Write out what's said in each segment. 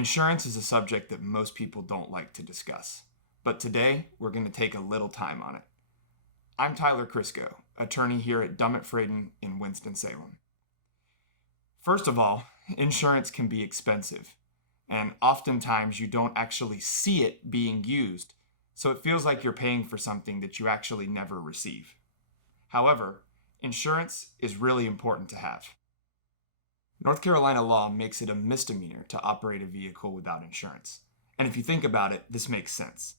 Insurance is a subject that most people don't like to discuss, but today we're going to take a little time on it. I'm Tyler Chriscoe, attorney here at Dummett Fraden in Winston-Salem. First of all, insurance can be expensive, and oftentimes you don't actually see it being used, so it feels like you're paying for something that you actually never receive. However, insurance is really important to have. North Carolina law makes it a misdemeanor to operate a vehicle without insurance. And if you think about it, this makes sense.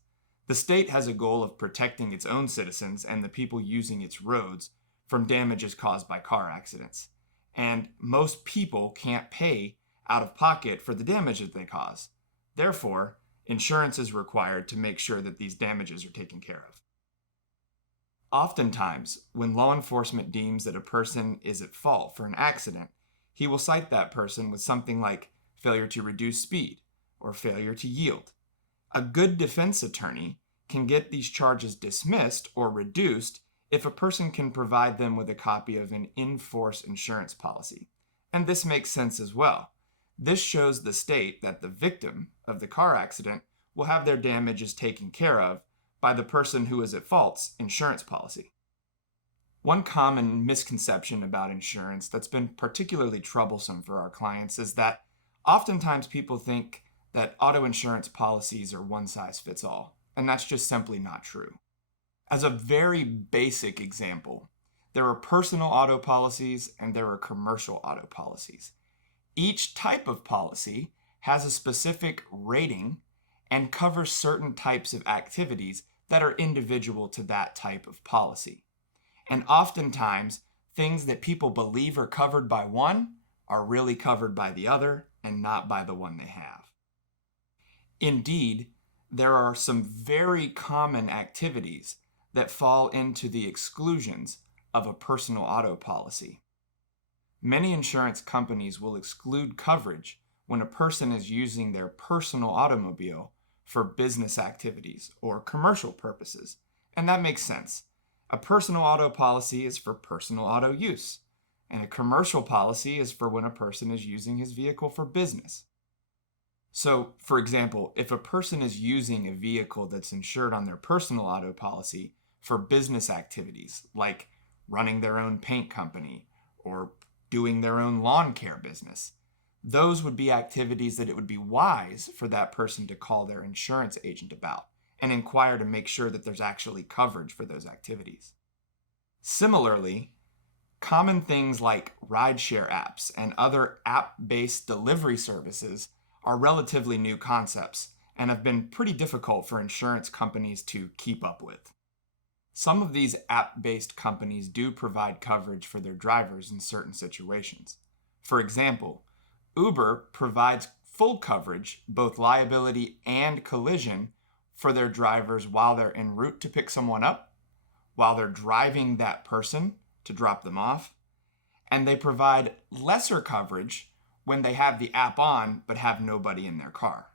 The state has a goal of protecting its own citizens and the people using its roads from damages caused by car accidents. And most people can't pay out of pocket for the damage that they cause. Therefore, insurance is required to make sure that these damages are taken care of. Oftentimes, when law enforcement deems that a person is at fault for an accident, he will cite that person with something like failure to reduce speed or failure to yield. A good defense attorney can get these charges dismissed or reduced if a person can provide them with a copy of an in-force insurance policy. And this makes sense as well. This shows the state that the victim of the car accident will have their damages taken care of by the person who is at fault's insurance policy. One common misconception about insurance that's been particularly troublesome for our clients is that oftentimes people think that auto insurance policies are one size fits all, and that's just simply not true. As a very basic example, there are personal auto policies and there are commercial auto policies. Each type of policy has a specific rating and covers certain types of activities that are individual to that type of policy. And oftentimes, things that people believe are covered by one are really covered by the other and not by the one they have. Indeed, there are some very common activities that fall into the exclusions of a personal auto policy. Many insurance companies will exclude coverage when a person is using their personal automobile for business activities or commercial purposes, and that makes sense. A personal auto policy is for personal auto use, and a commercial policy is for when a person is using his vehicle for business. So, for example, if a person is using a vehicle that's insured on their personal auto policy for business activities, like running their own paint company or doing their own lawn care business, those would be activities that it would be wise for that person to call their insurance agent about and inquire to make sure that there's actually coverage for those activities. Similarly, common things like rideshare apps and other app-based delivery services are relatively new concepts and have been pretty difficult for insurance companies to keep up with. Some of these app-based companies do provide coverage for their drivers in certain situations. For example, Uber provides full coverage, both liability and collision, for their drivers while they're en route to pick someone up, while they're driving that person to drop them off, and they provide lesser coverage when they have the app on but have nobody in their car.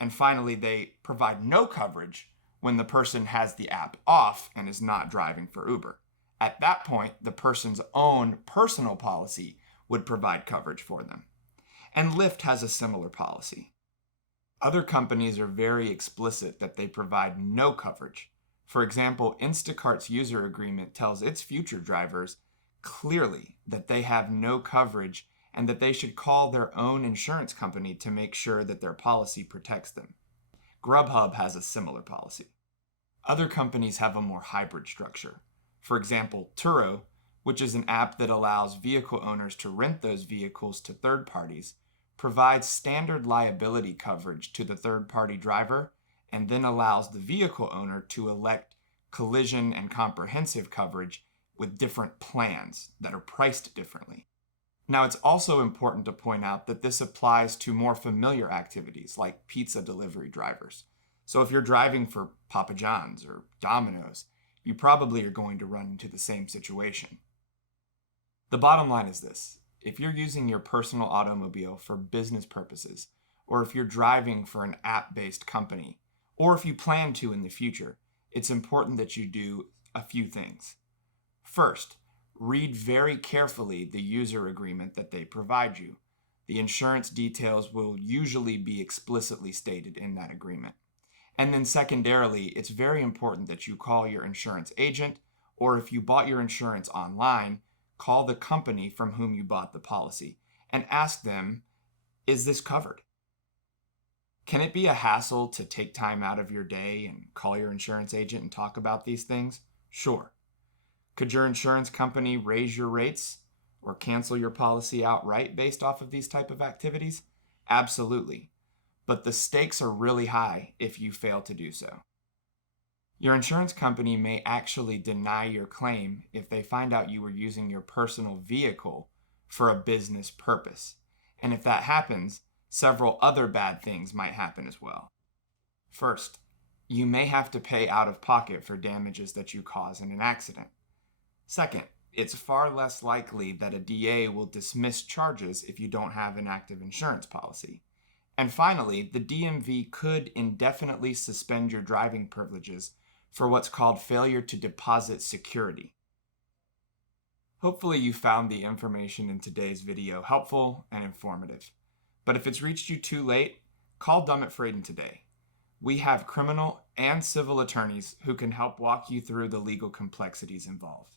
And finally, they provide no coverage when the person has the app off and is not driving for Uber. At that point, the person's own personal policy would provide coverage for them. And Lyft has a similar policy. Other companies are very explicit that they provide no coverage. For example, Instacart's user agreement tells its future drivers clearly that they have no coverage and that they should call their own insurance company to make sure that their policy protects them. Grubhub has a similar policy. Other companies have a more hybrid structure. For example, Turo, which is an app that allows vehicle owners to rent those vehicles to third parties, provides standard liability coverage to the third-party driver and then allows the vehicle owner to elect collision and comprehensive coverage with different plans that are priced differently. Now, it's also important to point out that this applies to more familiar activities like pizza delivery drivers. So if you're driving for Papa John's or Domino's, you probably are going to run into the same situation. The bottom line is this. If you're using your personal automobile for business purposes, or if you're driving for an app-based company, or if you plan to in the future, it's important that you do a few things. First, read very carefully the user agreement that they provide you. The insurance details will usually be explicitly stated in that agreement. And then secondarily, it's very important that you call your insurance agent, or if you bought your insurance online, call the company from whom you bought the policy and ask them, is this covered? Can it be a hassle to take time out of your day and call your insurance agent and talk about these things? Sure. Could your insurance company raise your rates or cancel your policy outright based off of these type of activities? Absolutely. But the stakes are really high if you fail to do so. Your insurance company may actually deny your claim if they find out you were using your personal vehicle for a business purpose. And if that happens, several other bad things might happen as well. First, you may have to pay out of pocket for damages that you cause in an accident. Second, it's far less likely that a DA will dismiss charges if you don't have an active insurance policy. And finally, the DMV could indefinitely suspend your driving privileges for what's called failure to deposit security. Hopefully you found the information in today's video helpful and informative. But if it's reached you too late, call Dummett Fraden today. We have criminal and civil attorneys who can help walk you through the legal complexities involved.